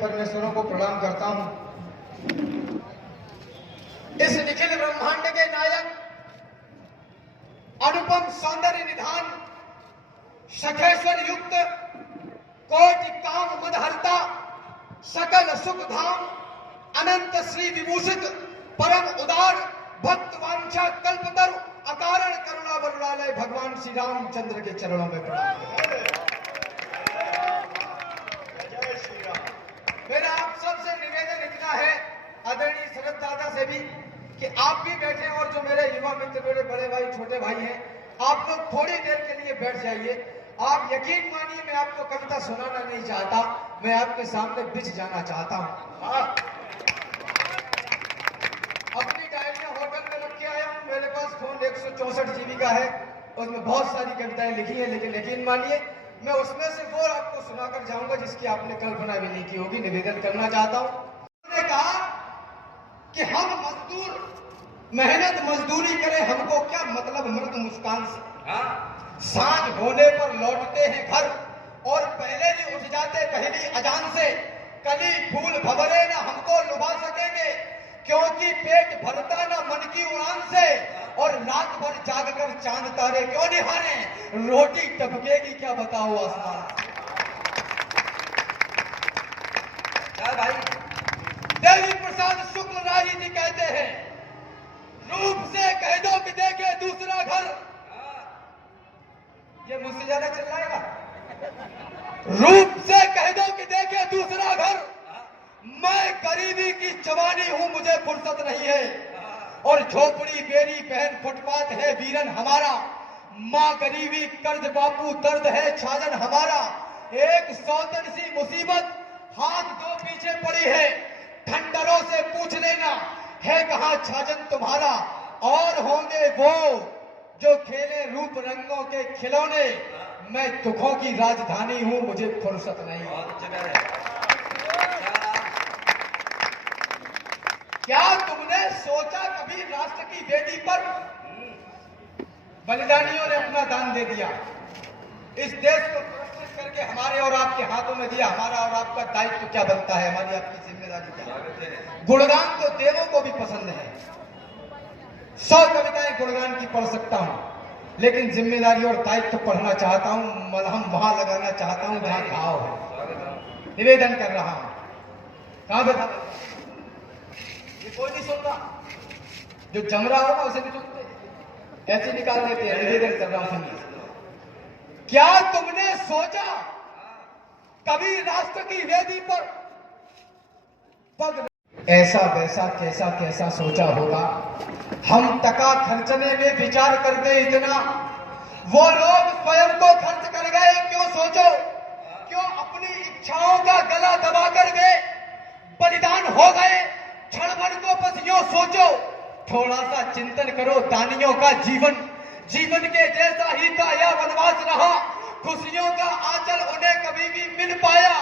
परमेश्वरों को प्रणाम करता हूं। इस निखिल ब्रह्मांड के नायक, अनुपम सौंदर्य निधान, सखेश्वर युक्त, कोटि काम मदहर्ता, सकल सुख धाम, अनंत श्री विभूषित, परम उदार, भक्त वांछा कल्पतरु, अकारण करुणा वरुणालय भगवान श्री रामचंद्र के चरणों में प्रणाम। मेरा आप सबसे निवेदन इतना है, आदरणीय शरद दादा से भी, कि आप भी बैठे और जो मेरे युवा मित्र, मेरे बड़े भाई, छोटे भाई हैं, आप लोग थोड़ी देर के लिए बैठ जाइए। आप यकीन मानिए, मैं आपको कविता सुनाना नहीं चाहता, मैं आपके सामने बिछ जाना चाहता हूँ। अपनी डायरियां होटल में रख के आया हूँ, मेरे पास फोन 164 GB का है, उसमें बहुत सारी कविताएं लिखी हैं, लेकिन यकीन मानिए मैं उसमें से वो आपको सुनाकर जाऊंगा जिसकी आपने कल्पना भी नहीं की होगी। निवेदन करना चाहता हूँ। उन्होंने कहा कि हम मजदूर मेहनत मजदूरी करें, हमको क्या मतलब मृत मुस्कान से। सांझ होने पर लौटते हैं घर और पहले ही उठ जाते पहली अजान से। कली फूल भंवरे ना हमको लुभा सकेंगे, क्योंकि पेट भरता ना मन की उड़ान से। और रात भर जागकर चांद तारे क्यों निहारे, रोटी टपकेगी क्या बताओ आसमान। क्या भाई, देवी प्रसाद शुक्ल राय जी कहते हैं, रूप से कह दो कि देखे दूसरा घर। ये मुझसे ज्यादा चिल्लाएगा। रूप से कह दो कि देखे दूसरा घर, मैं गरीबी की जवानी हूं, मुझे फुर्सत नहीं है। और झोपड़ी बेरी बहन फुटपाथ है वीरन हमारा, माँ गरीबी कर्ज बापू दर्द है छाजन हमारा। एक सौतन सी मुसीबत हाथ दो पीछे पड़ी है, ठंडरों से पूछ लेना है कहाँ छाजन तुम्हारा। और होंगे वो जो खेले रूप रंगों के खिलौने, मैं दुखों की राजधानी हूं, मुझे फुर्सत नहीं। क्या तुमने सोचा कभी राष्ट्र की वेदी पर बलिदानियों ने अपना दान दे दिया, इस देश को सुरक्षित करके हमारे और आपके हाथों में दिया। हमारा और आपका दायित्व क्या बनता है, हमारी आपकी जिम्मेदारी क्या है। गुणगान तो देवों को भी पसंद है, 100 कविताएं गुणगान की पढ़ सकता हूं, लेकिन जिम्मेदारी और दायित्व पढ़ना चाहता हूं, मलहम वहां लगाना चाहता हूं जहां घाव है। निवेदन कर रहा हूं, कहां बैठा ये कोई नहीं सुनता, जो जम रहा होगा उसे नहीं सुनते, ऐसे निकाल देते हैं। निवेदन कर रहा हूं, क्या तुमने सोचा कभी राष्ट्र की वेदी पर पग ऐसा वैसा कैसा कैसा सोचा होगा। हम टका खर्चने में विचार करते इतना, वो लोग स्वयं को खर्च कर गए क्यों सोचो। क्यों अपनी इच्छाओं का गला दबा कर गए, बलिदान हो गए क्षण भर को बस यूं सोचो। थोड़ा सा चिंतन करो दानियों का जीवन, जीवन के जैसा ही था या वनवास रहा। खुशियों का आंचल उन्हें कभी भी मिल पाया,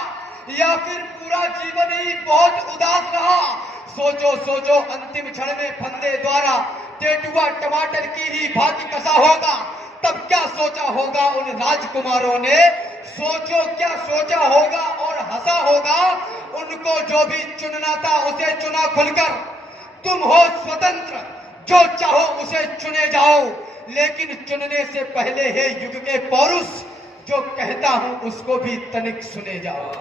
या फिर पूरा जीवन ही बहुत उदास रहा। सोचो सोचो अंतिम क्षण में फंदे द्वारा टेटुआ टमाटर की ही भांति कसा होगा, तब क्या सोचा होगा उन राजकुमारों ने। सोचो क्या सोचा होगा और हंसा होगा उनको जो भी चुनना था उसे चुना खुलकर। तुम हो स्वतंत्र, जो चाहो उसे चुने जाओ, लेकिन चुनने से पहले है युग के पौरुष, जो कहता हूं उसको भी तनिक सुने जाओ।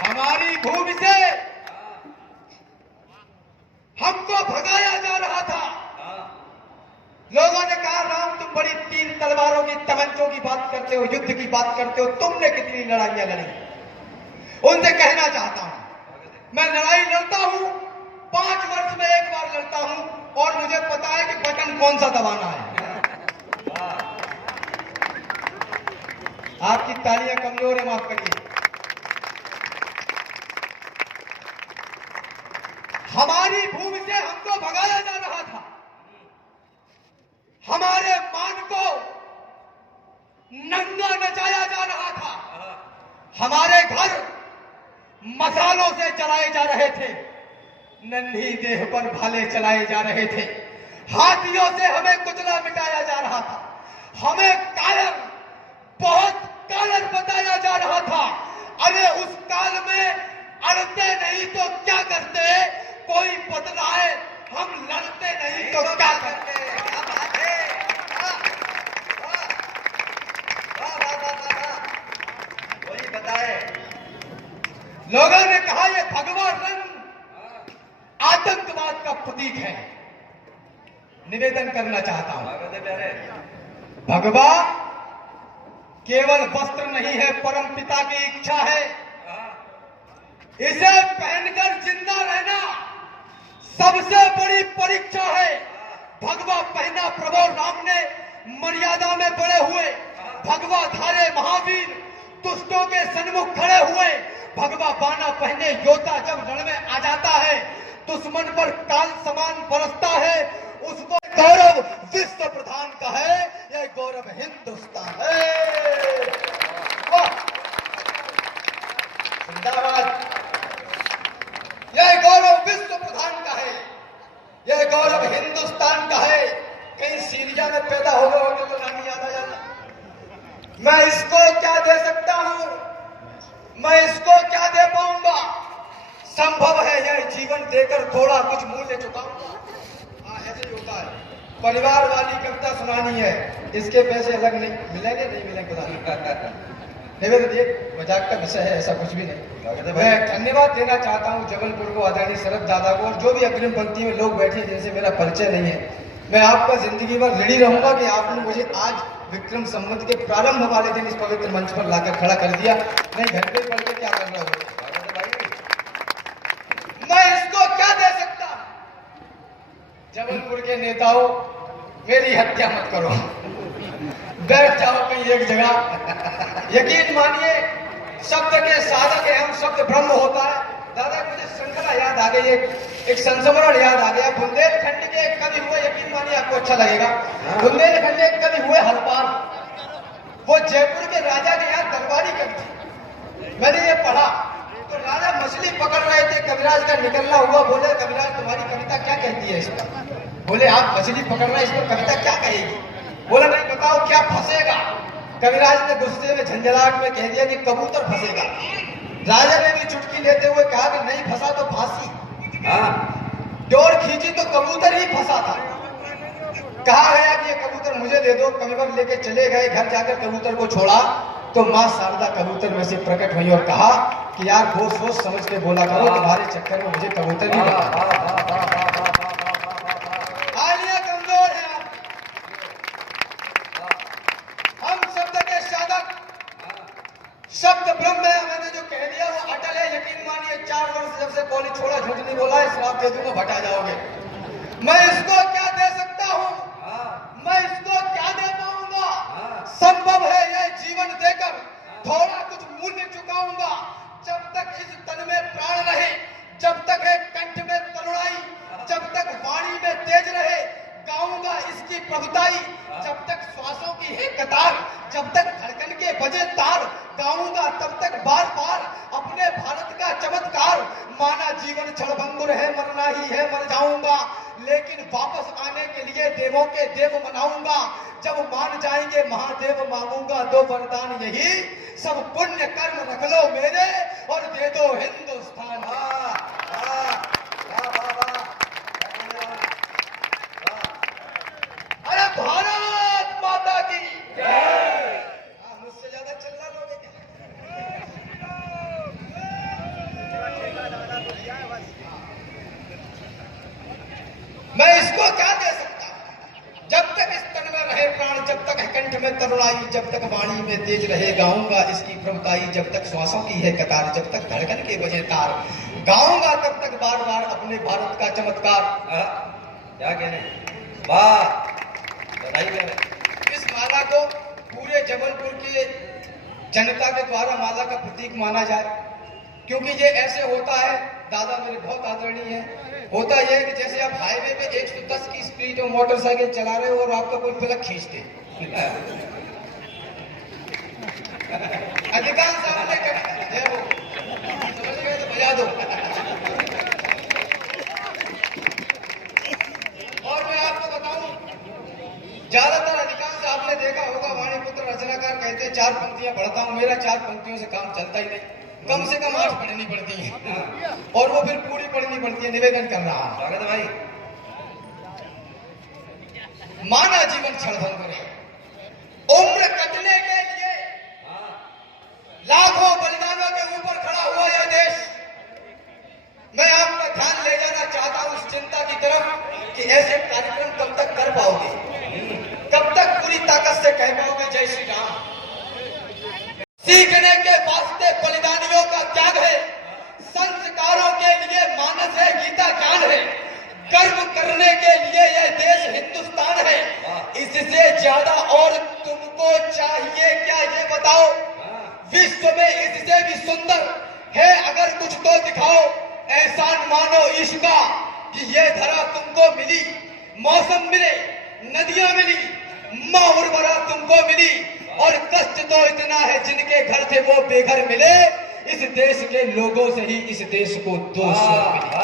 हमारी भूमि से हमको भगाया जा रहा था। लोगों ने कहा राम तुम बड़ी तीर तलवारों की तमंचों की बात करते हो, युद्ध की बात करते हो, तुमने कितनी लड़ाइयां लड़ी। उनसे कहना चाहता हूं मैं लड़ाई लड़ता हूं, 5 वर्ष में एक बार लड़ता हूं, और मुझे पता है कि बटन कौन सा दबाना है। आपकी तालियां कमजोर है, माफ करिए। हमारी भूमि से हमको भगाया जा रहा था, हमारे मान को नंगा नचाया जा रहा था, हमारे घर मसालों से जलाए जा रहे थे, नन्ही देह पर भाले चलाए जा रहे थे, हाथियों से हमें कुचला मिटाया जा रहा था, हमें कायर, बहुत कायर बताया जा रहा था। अड़ते नहीं तो क्या करते, कोई बतलाए हम लड़ते नहीं तो क्या करते। वही बताए। लोगों ने कहा यह भगवा रंग आतंकवाद का प्रतीक है। निवेदन करना चाहता हूं, भगवा केवल वस्त्र नहीं है, परम पिता की इच्छा है। इसे पहनकर जिंदा रहना सबसे बड़ी परीक्षा है। भगवा पहना प्रभु राम ने, मर्यादा में बड़े हुए। भगवा धारे महावीर दुष्टों के सन्मुख खड़े हुए। भगवा बाना पहने योद्धा जब रण में आ जाता है, दुश्मन पर काल समान बरसता है। उसको गौरव विश्व प्रधान का है, यह गौरव हिंदुस्तान है। वाह, जिंदाबाद। यह गौरव विश्व प्रधान का है, यह गौरव हिंदुस्तान का है। कहीं सीरिया में पैदा हो गए होंगे तो नाम याद आ जाता। मैं इसको क्या दे सकता हूं, मैं इसको क्या दे पाऊंगा। संभव है यह जीवन देकर थोड़ा कुछ मूल्य चुकाऊंगा। हाँ, ऐसे ही होता है। परिवार वाली कविता सुनानी है, इसके पैसे अलग नहीं मिलेंगे, नहीं मिलेंगे निवेदन। ये मजाक का विषय है, ऐसा कुछ भी नहीं। मैं धन्यवाद देना चाहता हूं जबलपुर को, आदरणीय शरद दादा को, और जो भी अग्रिम पंक्ति में लोग बैठे हैं जिनसे मेरा परिचय नहीं है। मैं आपका जिंदगी भर ऋणी रहूंगा कि आपने मुझे आज विक्रम संवत के प्रारंभ वाले दिन इस पवित्र मंच पर लाकर खड़ा कर दिया। नहीं घर पे पढ़ के क्या कर रहा हो। मैं इसको क्या दे सकता। जबलपुर के नेताओं, मेरी हत्या मत करो, बैठ जाओ कहीं एक जगह। यकीन मानिए, शब्द के साधक है हम, शब्द ब्रह्म होता है। दादा मुझे श्रृंखला याद आ गई, एक संस्मरण याद आ गया। बुंदेलखंड के एक कवि हुए, यकीन मानिए आपको अच्छा लगेगा। बुंदेलखंड के एक कवि हुए हरपाल, वो जयपुर के राजा के यहाँ दरबारी कवि थे। मैंने ये पढ़ा तो राजा मछली पकड़ रहे थे, कविराज का निकलना हुआ। बोले कविराज तुम्हारी कविता क्या कहती है इस पर। बोले आप मछली पकड़ रहे, इस पर कविता क्या कहेगी। बोला नहीं बताओ क्या फंसेगा। कविराज ने गुस्से में झंझलाहट में कह दिया कि कबूतर फंसेगा। राजा ने भी चुटकी लेते हुए कहा कि नहीं फंसा तो फांसी। डोर खींची तो कबूतर ही फंसा था। कहा गया कि ये कबूतर मुझे दे दो। कविवर लेके चले गए, घर जाकर कबूतर को छोड़ा तो मां शारदा कबूतर में से प्रकट हुई और कहा कि यार वो सोच समझ के बोला करो, तुम्हारे चक्कर में मुझे कबूतर नहीं मिला। आलिया कमजोर है आप। हम शब्द के साधक, शब्द ब्रह्म है। मैंने जो कह दिया वो अटल है। यकीन मानिए 4 वर्ष जब से कॉलेज छोड़ा, झूठ नहीं बोला है, श्राप दे दूंगा भटा जाओगे। मैं इसको क्या दे सकता हूं, मैं इसको क्या दे पाऊंगा। संभव है यह जीवन देकर थोड़ा कुछ मूल्य चुकाऊंगा। जब तक इस तन में प्राण रहे, जब तक है कंठ में तरुणाई, जब तक वाणी में तेज रहे, गाऊंगा इसकी प्रभुताई। जब तक श्वासों की है कतार, जब तक धड़कन के बजे तार, गाऊंगा तब तक बार बार अपने भारत का चमत्कार। माना जीवन क्षणभंगुर है, मरना ही है, मर जाऊंगा, लेकिन वापस आने के लिए देवों के देव मनाऊंगा। जब मान जाएंगे महादेव मांगूंगा 2 वरदान यही, सब पुण्य कर्म रख लो मेरे और दे दो हिंदुस्तान। अरे भारत माता की जय। मुझसे ज्यादा चिल्ला लोगे क्या। मैं इसको क्या दे सकता। जब तक इस तन में रहे प्राण, जब तक कंठ में तरुणाई, जब तक वाणी में तेज रहे, गाऊंगा इसकी प्रभुताई। जब तक श्वासों की है कतार, जब तक धड़कन के बजे तार, गाऊंगा तब तक बार बार अपने भारत का चमत्कार। क्या कहने, वाह बधाई कहने। इस माला को पूरे जबलपुर की जनता के द्वारा माला का प्रतीक माना जाए, क्योंकि ये ऐसे होता है। दादा मेरे बहुत आदरणीय है। होता यह है कि जैसे आप हाईवे पे 110 की स्पीड में मोटरसाइकिल चला रहे हो और आपका कोई प्लग खींच दे। अधिकांश सामने जय हो, समझ गए तो बजा दो। और मैं आपको बताऊं, ज्यादातर अधिकांश आपने देखा होगा वाणी पुत्र रचनाकार कहते हैं 4 पंक्तियां पढ़ता हूं। मेरा 4 पंक्तियों से काम चलता पड़ता ही नहीं, कम से कम 8 पढ़नी पड़ती है और वो फिर पूरी पढ़नी पड़ती है। निवेदन कर रहा हूं। स्वागत है भाई। माना जीवन क्षणभंगुर है, उम्र कटने के लिए लाखों बलिदानों के ऊपर खड़ा हुआ यह देश। मैं आपका ध्यान ले जाना चाहता हूं उस चिंता की तरफ कि ऐसे कार्यक्रम कब तक कर पाओगे, कब तक पूरी ताकत से कह पाओगे जय श्री राम। सीखने के वास्ते बलिदानियों का त्याग है, संस्कारों के लिए मानस है, गीता ज्ञान है, कर्म करने के लिए यह देश हिंदुस्तान है। इससे ज्यादा और तुमको चाहिए क्या, ये बताओ। विश्व में इससे भी सुंदर है अगर कुछ तो दिखाओ। एहसान मानो इसका कि ये धरा तुमको मिली, मौसम मिले, नदियां मिली, मां उर्वरा तुमको मिली, और कष्ट तो इतना है जिनके घर थे वो बेघर मिले। इस देश के लोगों से ही इस देश को दोष मिले।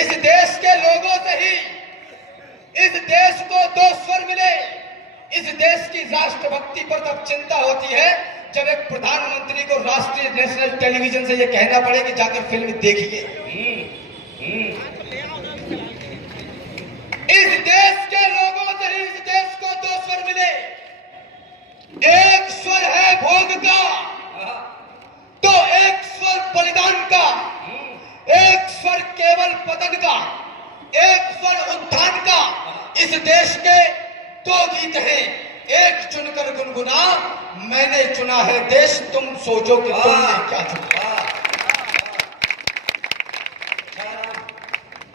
इस देश के लोगों से ही इस देश को 2 स्वर मिले। इस देश की राष्ट्रभक्ति पर तब चिंता होती है जब एक प्रधानमंत्री को राष्ट्रीय नेशनल टेलीविजन से यह कहना पड़े कि जाकर फिल्म देखिए। इस देश के लोगों से ही इस देश को 2 स्वर मिले। एक स्वर है भोग का, तो एक स्वर बलिदान का, एक स्वर केवल पतन का, एक स्वर उत्थान का। इस देश के 2 गीत हैं, एक चुनकर गुनगुना, मैंने चुना है देश, तुम सोचो कि तुमने क्या चुना।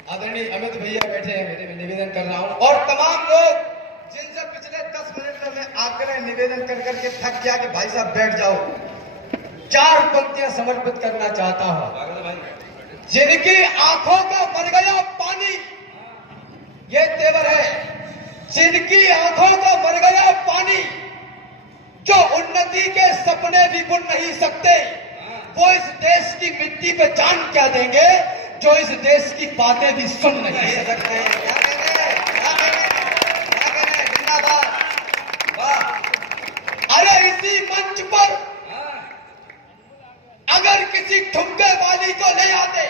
आदरणीय अमित भैया बैठे हैं, मैं निवेदन कर रहा हूं, और तमाम लोग जिनसे पिछले 10 मिनट में मैं आग्रह निवेदन कर करके थक गया कि भाई साहब बैठ जाओ, 4 पंक्तियां समर्पित करना चाहता हूं। जिनकी आंखों का भर गया पानी, ये तेवर है। जिनकी आंखों का भर गया पानी, जो उन्नति के सपने भी बुन नहीं सकते, वो इस देश की मिट्टी पे जान क्या देंगे जो इस देश की बातें भी सुन नहीं सकते। अरे इसी मंच पर अगर किसी ठुमके वाली को ले आते,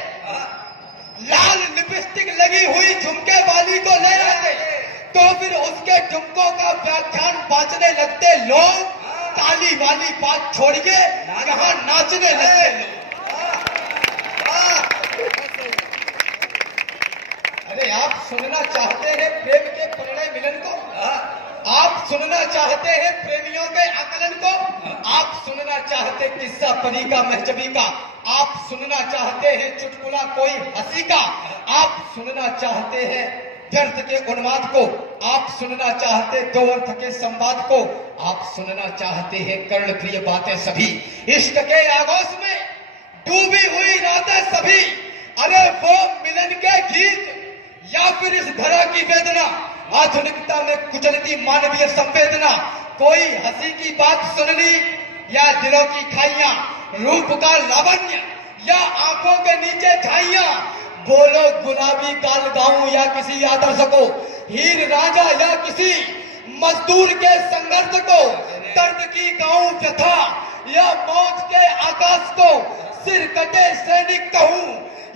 लाल लिपस्टिक लगी हुई झुमके वाली को ले आते, तो फिर उसके ठुमकों का व्याख्यान बांचने लगते लोग। ताली वाली बात छोड़िए, यहाँ नाचने लगते लोग। अरे आप सुनना चाहते हैं प्रेम के परिणय मिलन को, आप सुनना चाहते हैं प्रेमियों के आकलन को, आप सुनना चाहते किस्सा परी का महजबी का, आप सुनना चाहते हैं चुटकुला कोई हंसी का, आप सुनना चाहते हैं व्यर्थ के उन्माद को, आप सुनना चाहते 2 अर्थ के संवाद को, आप सुनना चाहते हैं कर्ण प्रिय बातें सभी, इश्क के आगोश में डूबी हुई रातें सभी। अरे वो मिलन के गीत या फिर इस धरा की वेदना, आधुनिकता में कुचलती मानवीय संवेदना, कोई हंसी की बात सुननी या दिलों की खाइयां, रूप का लावण्य या आंखों के नीचे झाइयां, बोलो गुलाबी गाल गाऊं या किसी आदर्श को, हीर राजा या किसी मजदूर के संघर्ष को, दर्द की गाऊं व्यथा या मौत के आकाश को, सिर कटे सैनिक कहूं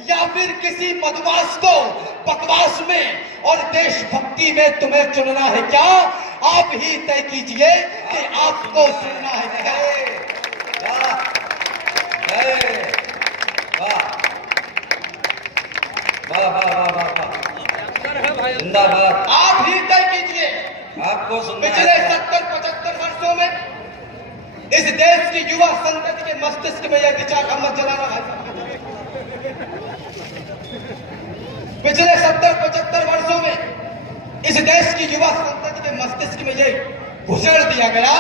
या फिर किसी मधुमास को बकवास में और देशभक्ति में तुम्हें चुनना है क्या? आप ही तय कीजिए कि आपको सुनना है क्या। जिंदाबाद। आप ही तय कीजिए, आपको पिछले 70-75 वर्षों में इस देश की युवा संतति के मस्तिष्क में यह विचार अमल जलाना है। पिछले 70-75 वर्षों में इस देश की युवा संतति के मस्तिष्क में यह घुसेड़ दिया गया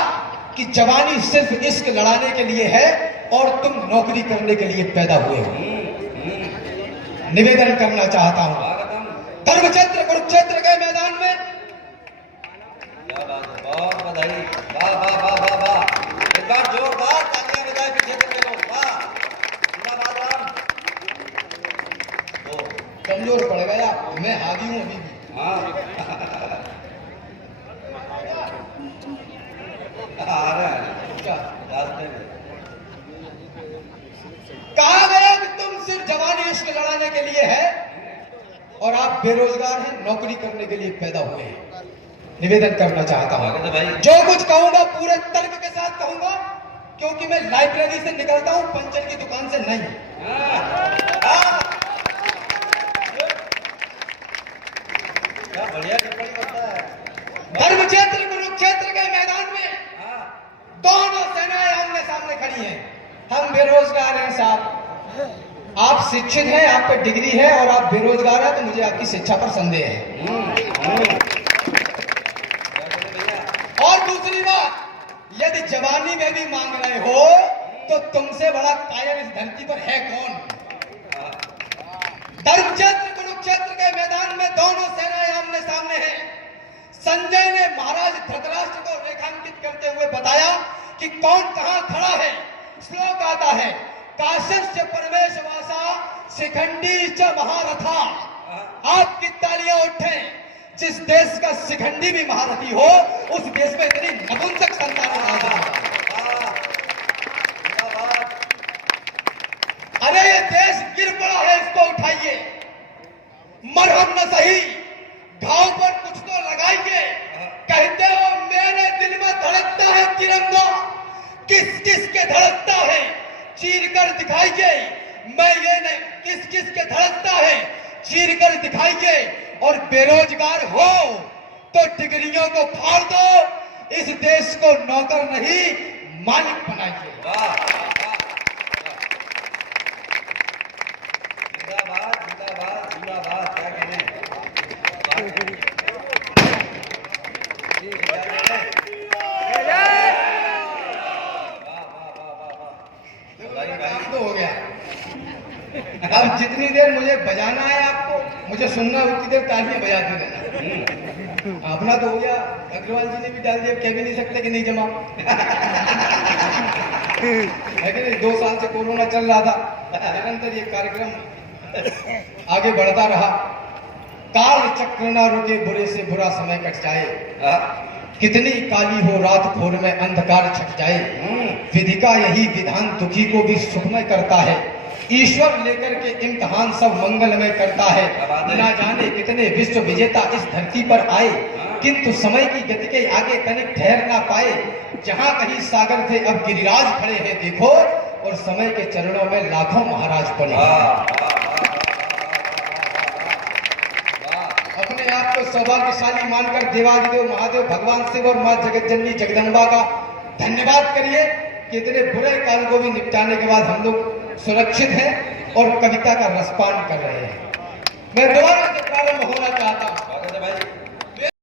कि जवानी सिर्फ इश्क लड़ाने के लिए है और तुम नौकरी करने के लिए पैदा हुए हो। निवेदन करना चाहता हूं, धर्मक्षेत्र कुरुक्षेत्र के मैदान में बहुत बधाई, वाह वाह वाह वाह वाह, एक बार जोरदार तालियां बजाएं क्षेत्र के लोग, वाह, जिंदाबाद राम। कमजोर पड़ गया, मैं हावी हूं अभी भी। हाँ आ रहा है। और आप बेरोजगार हैं, नौकरी करने के लिए पैदा हुए हैं। निवेदन करना चाहता हूं, स्वागत है भाई। जो कुछ कहूंगा पूरे तर्क के साथ कहूंगा, क्योंकि मैं लाइब्रेरी से निकलता हूं, पंचर की दुकान से नहीं। क्या बढ़िया टिप्पणी करता है। धर्म क्षेत्र कुरुक्षेत्र के मैदान में दोनों सेनाएं आमने सामने खड़ी हैं। हम बेरोजगार हैं साहब, आप शिक्षित हैं, आप पे डिग्री है और आप बेरोजगार हैं, तो मुझे आपकी शिक्षा पर संदेह है। और दूसरी बात, यदि जवानी में भी मांग रहे हो तो तुमसे बड़ा कायर इस धरती पर है कौन? धर्म क्षेत्र कुरुक्षेत्र के मैदान में दोनों सेनाएं आमने सामने हैं। संजय ने महाराज धृतराष्ट्र को रेखांकित करते हुए बताया कि कौन कहां खड़ा है। श्लोक आता है, काश्यस्य परमेशवासा शिखंडी च महारथा। आपकी तालियां उठें, जिस देश का शिखंडी भी महारथी हो, उस देश में इतनी नपुंसक संतान है। अरे ये देश गिर पड़ा है, इसको उठाइए। मरहम न सही, घाव पर कुछ तो लगाइए। कहते हो मेरे दिल में धड़कता है तिरंगा, किस किस के धड़कता है चीर कर दिखाइए। मैं ये नहीं, किस किस के धड़कता है चीर कर दिखाइए। और बेरोजगार हो तो डिग्रियों को फाड़ दो, इस देश को नौकर नहीं मालिक बनाइए। जिंदाबाद जिंदाबाद जिंदाबाद। क्या कहने काम तो हो गया। अब जितनी देर मुझे बजाना है आपको, मुझे सुनना है, उतनी देर तालियां बजाते रहना। अपना तो हो गया। अग्रवाल जी ने भी डाल दिया, कह भी नहीं सकते कि नहीं जमा है कि नहीं। 2 साल से कोरोना चल रहा था, निरंतर ये कार्यक्रम आगे बढ़ता रहा। काल चक्र ना रुके, बुरे से बुरा समय कट जाए। कितनी काली हो रात भोर में अंधकार छट जाए। विधि का यही विधान दुखी को भी सुखमय करता है। ईश्वर लेकर के इम्तिहान सब मंगलमय करता है। ना जाने कितने विश्व विजेता इस धरती पर आए, किंतु समय की गति के आगे तनिक ठहर ना पाए। जहां कहीं सागर थे अब गिरिराज खड़े हैं देखो, और समय के चरणों में लाखों महाराज पड़े। अपने आप को सौभाग्यशाली मानकर देवादिदेव महादेव भगवान शिव और मां जगतजननी जगदम्बा का धन्यवाद करिए कि इतने बुरे काल को भी निपटाने के बाद हम लोग सुरक्षित हैं और कविता का रसपान कर रहे हैं। मैं दोबारा